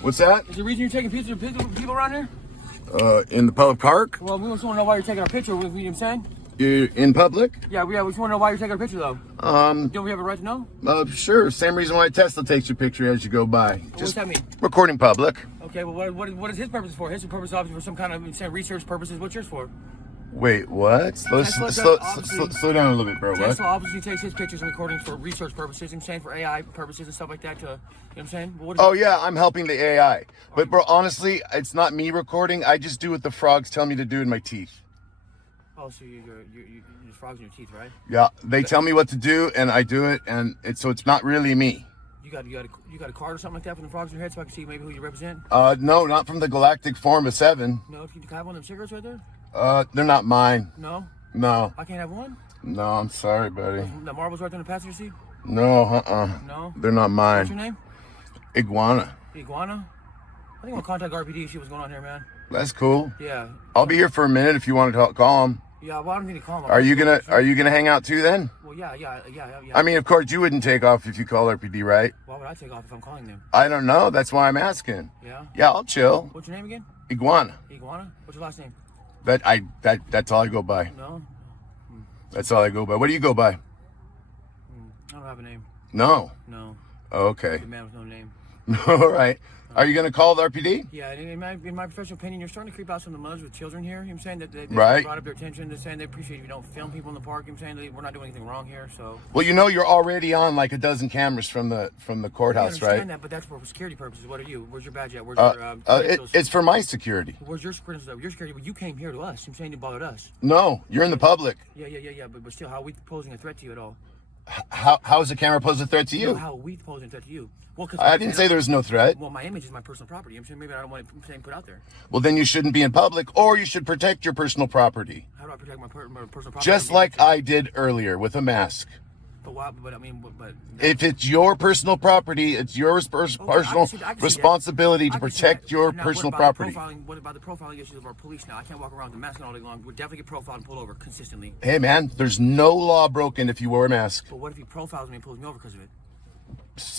What's that? Is the reason you're taking pictures of people around here? In the public park? Well, we just want to know why you're taking our picture. You know what I'm saying? You're in public? Yeah, we just want to know why you're taking our picture, though. Don't we have a right to know? Sure. Same reason why Tesla takes your picture as you go by. What does that mean? Recording public. Okay, well, what is his purpose for? His purpose, obviously, for some kind of research purposes. What's yours for? Wait, what? Slow down a little bit, bro. Tesla what? obviously takes his pictures and recordings for research purposes. I'm saying for AI purposes and stuff like that. You know what I'm saying? Yeah, I'm helping the AI. But bro, honestly, it's not me recording. I just do what the frogs tell me to do in my teeth. Oh, so you're frogs in your teeth, right? Yeah, they tell me what to do, and I do it, and so it's not really me. You got a card or something like that from the frogs in your head, so I can see maybe who you represent? No, not from the Galactic Form of 7. No, can I have one of them cigarettes right there? They're not mine. No? No. I can't have one? No, I'm sorry, buddy. The marbles right there in the passenger seat? No, No? They're not mine. What's your name? Iguana. Iguana? I think we'll contact RPD, see what's going on here, man. That's cool. Yeah. I'll be here for a minute if you want to call them. Yeah, well, I don't need to call them. Are you gonna hang out too then? Well, yeah. I mean, of course, you wouldn't take off if you call RPD, right? Why would I take off if I'm calling them? I don't know. That's why I'm asking. Yeah? Yeah, I'll chill. What's your name again? Iguana. Iguana? What's your last name? That's all I go by. No? That's all I go by. What do you go by? I don't have a name. No. No. Oh, okay. The man with no name. All right. Are you gonna call the RPD? Yeah, in my professional opinion, you're starting to creep out some of the mothers with children here. You know what I'm saying? That they Right. brought up their attention. They're saying they appreciate if you don't film people in the park. You know what I'm saying? We're not doing anything wrong here, so. Well, you're already on like a dozen cameras from the courthouse, I understand right? that, but that's for security purposes. What are you? Where's your badge at? Where's your it's for my security. Where's your credentials? Your security? Well, you came here to us. I'm saying you bothered us. No, you're in the public. Yeah. But still, how are we posing a threat to you at all? How is the camera posed a threat to you? No, how are we posing a threat to you? Well, I didn't say there was no threat. Well, my image is my personal property. I'm saying maybe I don't want it put out there. Well, then you shouldn't be in public, or you should protect your personal property. How do I protect my personal property? Just like I did earlier with a mask. But why? But I mean, but if it's your personal property, it's your personal responsibility to protect your personal property. What about the profiling issues of our police now? I can't walk around with a mask all day long. We'll definitely get profiled and pulled over consistently. Hey, man, there's no law broken if you wear a mask. But what if he profiles me and pulls me over because of it?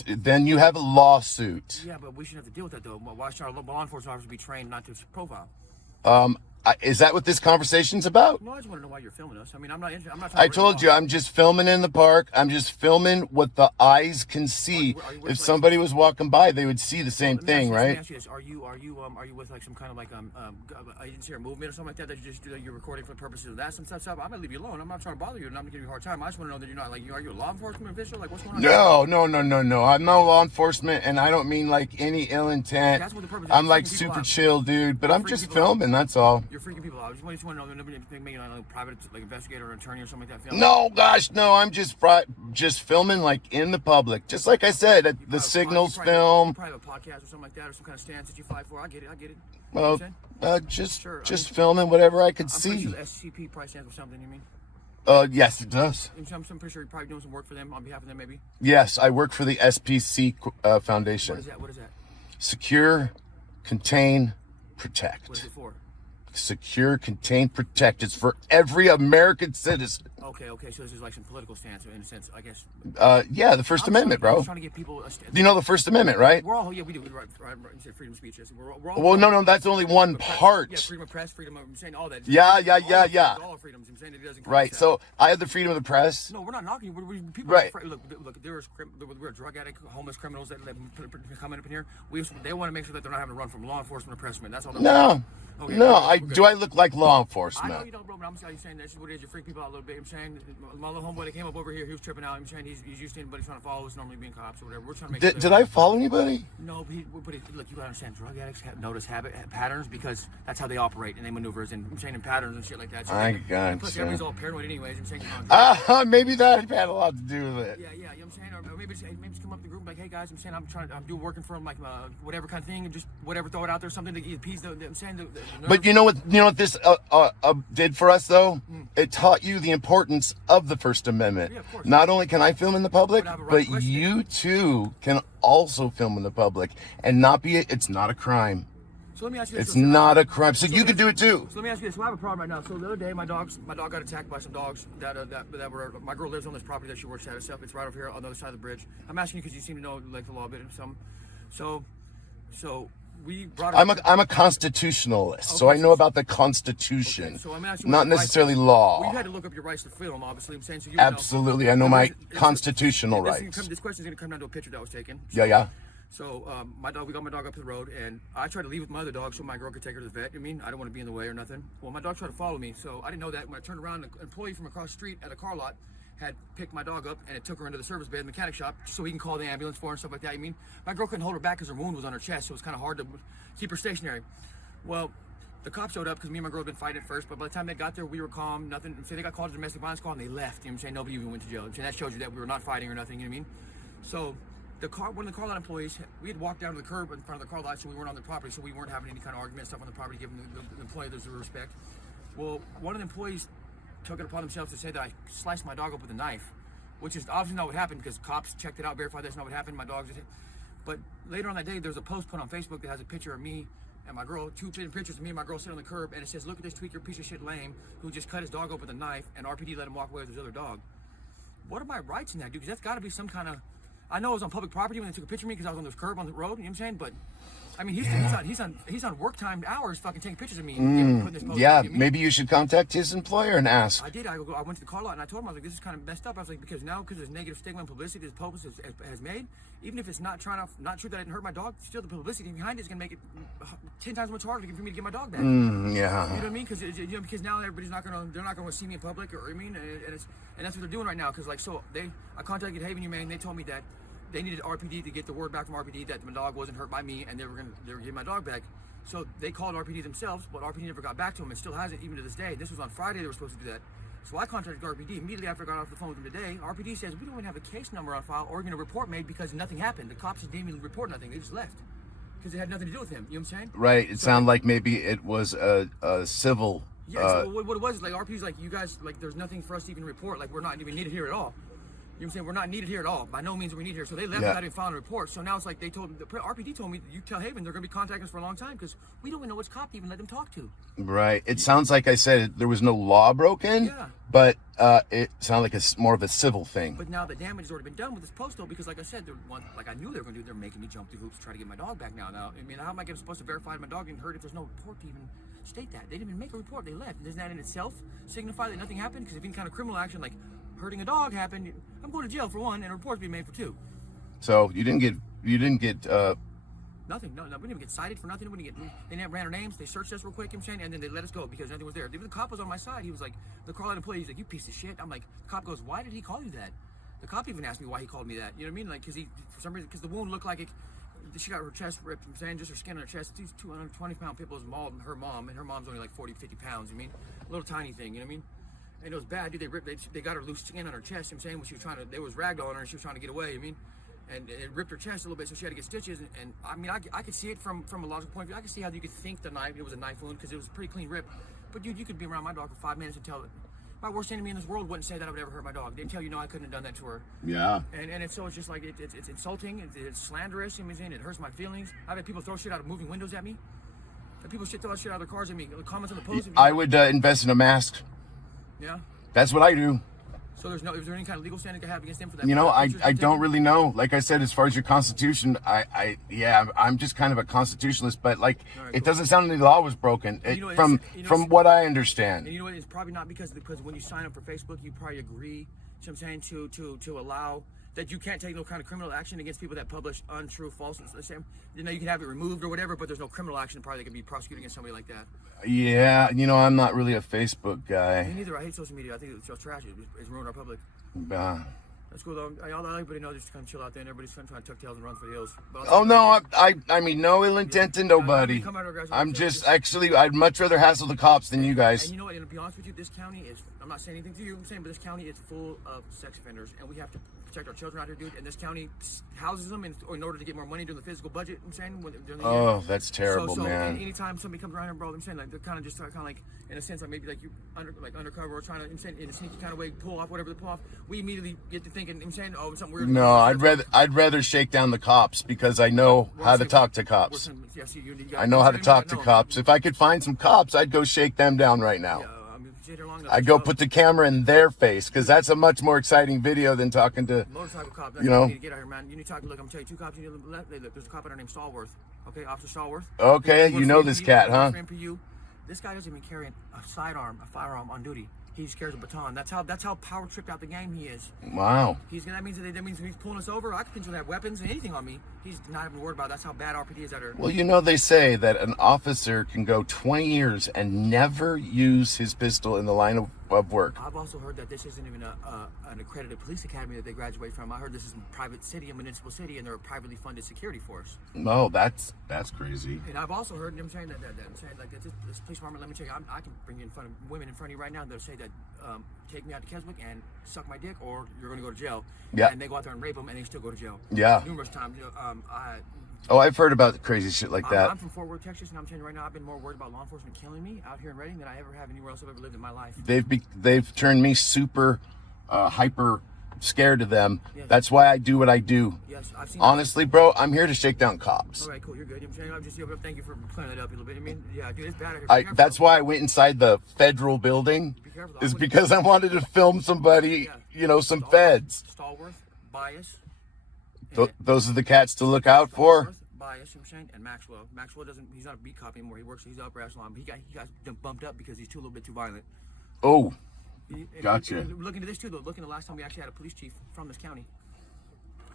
Then you have a lawsuit. Yeah, but we shouldn't have to deal with that, though. Why should our law enforcement officers be trained not to profile? Is that what this conversation's about? No, I just want to know why you're filming us. I mean, I'm not trying to I told you, I'm just filming in the park. I'm just filming what the eyes can see. If somebody was walking by, they would see the same thing, right? Let me ask you this. Are you with like some kind of like agency or movement or something like that that you just you're recording for the purposes of that? Some stuff. I'm gonna leave you alone. I'm not trying to bother you, and I'm gonna give you a hard time. I just want to know that you're not like are you a law enforcement official? Like what's going on? No. I'm no law enforcement, and I don't mean like any ill intent. That's what the purpose is. I'm like super chill, dude. But I'm just filming. That's all. You're freaking people out. I just want to know if maybe like a private like investigator or attorney or something like that. No, gosh, no. I'm just filming like in the public, just like I said. The signals film. Private podcast or something like that, or some kind of stance that you fight for. I get it. Well, just filming whatever I could see. Sure SCP probably stands for something. You mean? Yes, it does. I'm pretty sure you're probably doing some work for them on behalf of them, maybe. Yes, I work for the SPC Foundation. What is that? Secure, contain, protect. What is it for? Secure, contain, protect. It's for every American citizen. Okay. So this is like some political stance, in a sense, I guess. Yeah, the First Amendment, bro. I'm trying to get people. Do you know the First Amendment, right? We do. Right. You said freedom of speech. Yes. No, that's only one part. Yeah, freedom of press, freedom of. I'm saying all that. Yeah. All freedoms. I'm saying it doesn't. Right. So I have the freedom of the press. No, we're not knocking you. People. Right. Look. We're drug addict, homeless criminals that coming up in here. They want to make sure that they're not having to run from law enforcement or pressmen. That's all. No. Okay, no, do I look like law enforcement? I know you don't, bro, but I'm saying that's what it is. You freak people out a little bit. I'm saying my little homeboy that came up over here, he was tripping out. I'm saying he's used to anybody trying to follow us, normally being cops or whatever. We're trying to make Did I follow anybody? No, but look, you gotta understand, drug addicts notice patterns because that's how they operate and they maneuver in patterns and shit like that. So I got you. Plus, everybody's all paranoid anyways. I'm saying maybe that had a lot to do with it. Yeah, you know what I'm saying? Or maybe just come up to the group like, hey guys, I'm saying I'm working for like whatever kind of thing, and just whatever, throw it out there, something to appease the I'm saying. But you know what this did for us though? It taught you the importance of the First Amendment. Yeah, of course. Not only can I film in the public, but you too can also film in the public and not be. It's not a crime. So let me ask you this. It's not a crime. So you could do it too. So let me ask you this. So I have a problem right now. So the other day, my dog got attacked by some dogs that were. My girl lives on this property that she works at herself. It's right over here on the other side of the bridge. I'm asking you because you seem to know like the law a bit and some. So we brought. I'm a constitutionalist, Okay, so I know about the Constitution, okay, so I'm asking not necessarily law. Well, you had to look up your rights to film, obviously. I'm saying so. You Absolutely, I know my constitutional rights. This question is going to come down to a picture that was taken. Yeah. So we got my dog up to the road, and I tried to leave with my other dog so my girl could take her to the vet. I mean, I don't want to be in the way or nothing. Well, my dog tried to follow me, so I didn't know that. When I turned around, an employee from across the street at a car lot had picked my dog up, and it took her into the service bay in the mechanic shop so he can call the ambulance for her and stuff like that. I mean, my girl couldn't hold her back because her wound was on her chest, so it was kind of hard to keep her stationary. Well, the cops showed up because me and my girl had been fighting at first, but by the time they got there, we were calm, nothing. So they got called to domestic violence call, and they left. You know what I'm saying? Nobody even went to jail. You know, that shows you that we were not fighting or nothing, you know what I mean? So one of the car lot employees, we had walked down to the curb in front of the car lot, so we weren't on the property, so we weren't having any kind of argument stuff on the property, giving the employee the respect. Well, one of the employees took it upon themselves to say that I sliced my dog up with a knife, which is obviously not what happened because cops checked it out, verified that's not what happened. My dog just hit. But later on that day, there's a post put on Facebook that has a picture of me and my girl, two pictures of me and my girl sitting on the curb, and it says, "Look at this tweaker piece of shit lame who just cut his dog up with a knife, and RPD let him walk away with his other dog." What are my rights in that, dude? Because that's got to be some kind of. I know it was on public property when they took a picture of me because I was on this curb on the road. You know what I'm saying? But I mean, he's on work timed hours, fucking taking pictures of me. And putting this post Yeah, up, maybe you should contact his employer and ask. I did. I went to the car lot and I told him, I was like, this is kind of messed up. I was like, because there's negative stigma and publicity this post has made, even if it's not true that I didn't hurt my dog, still the publicity behind it is going to make it 10 times much harder for me to get my dog back. Yeah. You know what I mean? Because now everybody's they're not going to see me in public, or I mean, and that's what they're doing right now. Because I contacted Haven Humane. They told me that they needed RPD to get the word back from RPD that my dog wasn't hurt by me, and they were getting my dog back. So they called RPD themselves, but RPD never got back to them, and still hasn't even to this day. This was on Friday. They were supposed to do that. So I contacted RPD immediately after I got off the phone with them today. RPD says we don't even have a case number on file or even a report made because nothing happened. The cops didn't even report nothing. They just left because it had nothing to do with him. You know what I'm saying? Right. It sounded like maybe it was a civil. Yeah. So what it was is like RPD's like, you guys, like, there's nothing for us to even report. Like, we're not even needed here at all. You know what I'm saying? We're not needed here at all. By no means are we needed here. So they left without even filing a report. So now it's like RPD told me, you tell Haven they're going to be contacting us for a long time because we don't even know which cop to even let them talk to. Right. It sounds like I said there was no law broken, but it sounded like more of a civil thing. But now the damage has already been done with this post, though, because like I said, I knew they were going to do. They're making me jump through hoops to try to get my dog back now. I mean, how am I supposed to verify my dog getting hurt if there's no report to even state that? They didn't even make a report. They left. Doesn't that in itself signify that nothing happened? Because if any kind of criminal action like hurting a dog happened, I'm going to jail for one, and a report's being made for two. So you didn't get nothing. No, we didn't even get cited for nothing. They ran our names. They searched us real quick, you know what I'm saying, and then they let us go because nothing was there. Even the cop was on my side. He was like, the car lot employee, he's like, you piece of shit. I'm like, the cop goes, why did he call you that? The cop even asked me why he called me that. You know what I mean? Like, for some reason, because the wound looked like it. She got her chest ripped, you know what I'm saying, just her skin on her chest. These 220-pound pit bulls mauled her mom, and her mom's only like 40, 50 pounds. You know what I mean? A little tiny thing. You know what I mean? And it was bad, dude. They got her loose skin on her chest. You know what I'm saying, when she was they was ragdolling her and she was trying to get away. You know what I mean? And it ripped her chest a little bit, so she had to get stitches. And I mean, I could see it from a logical point of view. I could see how you could think it was a knife wound because it was a pretty clean rip. But dude, you could be around my dog for 5 minutes and tell it. My worst enemy in this world wouldn't say that I would ever hurt my dog. They'd tell you, no, I couldn't have done that to her. Yeah. And it's just like it's insulting. It's slanderous. You know what I'm saying? It hurts my feelings. I've had people throw shit out of moving windows at me. People throw shit out of their cars at me. Comments on the post. I would invest in a mask. Yeah. That's what I do. So is there any kind of legal standing to have against them for that? You know, I don't really know. Like I said, as far as your Constitution, I'm just kind of a constitutionalist, but like, it doesn't sound like the law was broken from what I understand. And you know what? It's probably not because when you sign up for Facebook, you probably agree, you know what I'm saying, to allow that you can't take no kind of criminal action against people that publish untrue, false, you know, you can have it removed or whatever, but there's no criminal action probably that can be prosecuted against somebody like that. Yeah, you know, I'm not really a Facebook guy. Me neither. I hate social media. I think it's just trash. It's ruined our public. That's cool though. Everybody knows just to kind of chill out there, and everybody's trying to tuck tails and run for the hills. No, I mean, no ill intent to nobody. I'm just actually, I'd much rather hassle the cops than you guys. And you know what? And to be honest with you, this county is. I'm not saying anything to you. I'm saying, but this county is full of sex offenders, and we have to protect our children out here, dude. And this county houses them in order to get more money during the physical budget. I'm saying. During the year. That's terrible, man. Anytime somebody comes around here, bro, I'm saying like they're kind of like in a sense like maybe like you undercover or trying to in a sneaky kind of way pull off whatever they pull off. We immediately get to thinking thinking, I'm saying, oh, something weird. No, I'd rather shake down the cops because I know how to talk to cops. I know how to talk to cops. If I could find some cops, I'd go shake them down right now. I'd go put the camera in their face because that's a much more exciting video than talking to motorcycle cop. You know. You need to get out here, man. You need to talk. Look, I'm telling you, 2 cops. You need to look. There's a cop out there named Stallworth. Okay, Officer Stallworth. Okay, you know this cat, huh? This guy doesn't even carry a firearm on duty. He just carries a baton. That's how power tripped out the game he is. Wow. That means when he's pulling us over, I could potentially have weapons and anything on me. He's not even worried about it. That's how bad RPD is out here. Well, you know, they say that an officer can go 20 years and never use his pistol in the line of work. I've also heard that this isn't even an accredited police academy that they graduate from. I heard this is a private city, a municipal city, and they're a privately funded security force. No, that's crazy. And I've also heard them saying that this police department, let me tell you, I can bring you in front of women in front of you right now. They'll say that take me out to Keswick and suck my dick, or you're going to go to jail. Yeah. And they go out there and rape them, and they still go to jail. Yeah. Numerous times. I've heard about crazy shit like that. I'm from Fort Worth, Texas, and I'm telling you right now, I've been more worried about law enforcement killing me out here in Redding than I ever have anywhere else I've ever lived in my life. They've turned me super hyper scared of them. Yes. That's why I do what I do. Yes, I've seen. Honestly, bro, I'm here to shake down cops. All right, cool, you're good. I'm just thank you for clearing that up a little bit. I mean, yeah, dude, it's bad out here. That's why I went inside the federal building. Be careful. Is because I wanted to film somebody, some feds. Stallworth, Bias. Those are the cats to look out for. Bias, and Maxwell. Maxwell he's not a beat cop anymore. He works, he's upper echelon. He got bumped up because he's a little bit too violent. Oh, gotcha. Look into this too, though. Look into the last time we actually had a police chief from this county.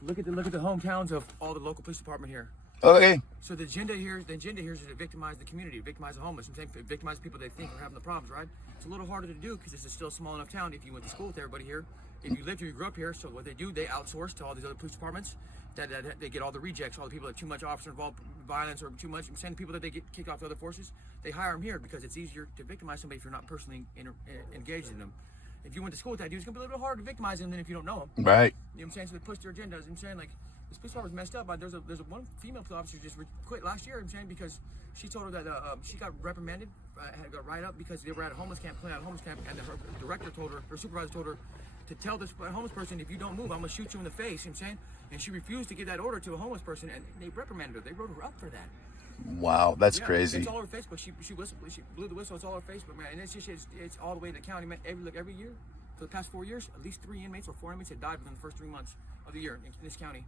Look at the hometowns of all the local police department here. Okay. So the agenda here is to victimize the community, victimize the homeless, victimize people they think are having the problems, right? It's a little harder to do because this is still a small enough town. If you went to school with everybody here, if you lived here, you grew up here. So what they do, they outsource to all these other police departments. That they get all the rejects, all the people that too much officer involved violence or too much. Send people that they get kicked off the other forces. They hire them here because it's easier to victimize somebody if you're not personally engaged in them. If you went to school with that dude, it's gonna be a little bit harder to victimize him than if you don't know him. Right. You know what I'm saying? So they push their agendas. I'm saying, like, this police department's messed up. There's one female police officer just quit last year. I'm saying because she told her that she got reprimanded, had got write up because they were at a homeless camp, cleaning out a homeless camp, and her director told her, her supervisor told her to tell this homeless person, if you don't move, I'm gonna shoot you in the face. You know what I'm saying? And she refused to give that order to a homeless person, and they reprimanded her. They wrote her up for that. Wow, that's crazy. It's all over Facebook. She blew the whistle. It's all over Facebook, man. And it's all the way to the county, man. Every year, for the past 4 years, at least 3 inmates or 4 inmates have died within the first 3 months of the year in this county.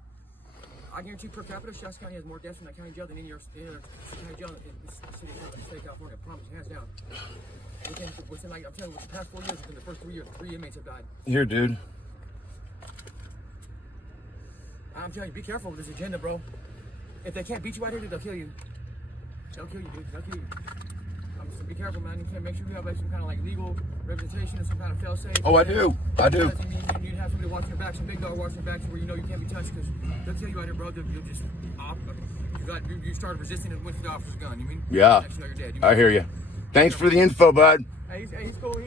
I guarantee per capita, Shasta County has more deaths in that county jail than any other county jail in the state of California. I promise, hands down. Within like, I'm telling you, the past 4 years, within the first 3 years, 3 inmates have died. Here, dude. I'm telling you, be careful with this agenda, bro. If they can't beat you out here, they'll kill you. They'll kill you, dude. They'll kill you. So be careful, man. You can't make sure you have like some kind of like legal representation or some kind of fail-safe. Oh, I do. I do. You have somebody watching your back, some big dog watching your back, where you know you can't be touched because they'll kill you out here, bro. You'll just you started resisting and went for the officer's gun. You mean? Yeah. Next, you know you're dead. I hear you. Thanks for the info, bud. Hey, he's cool.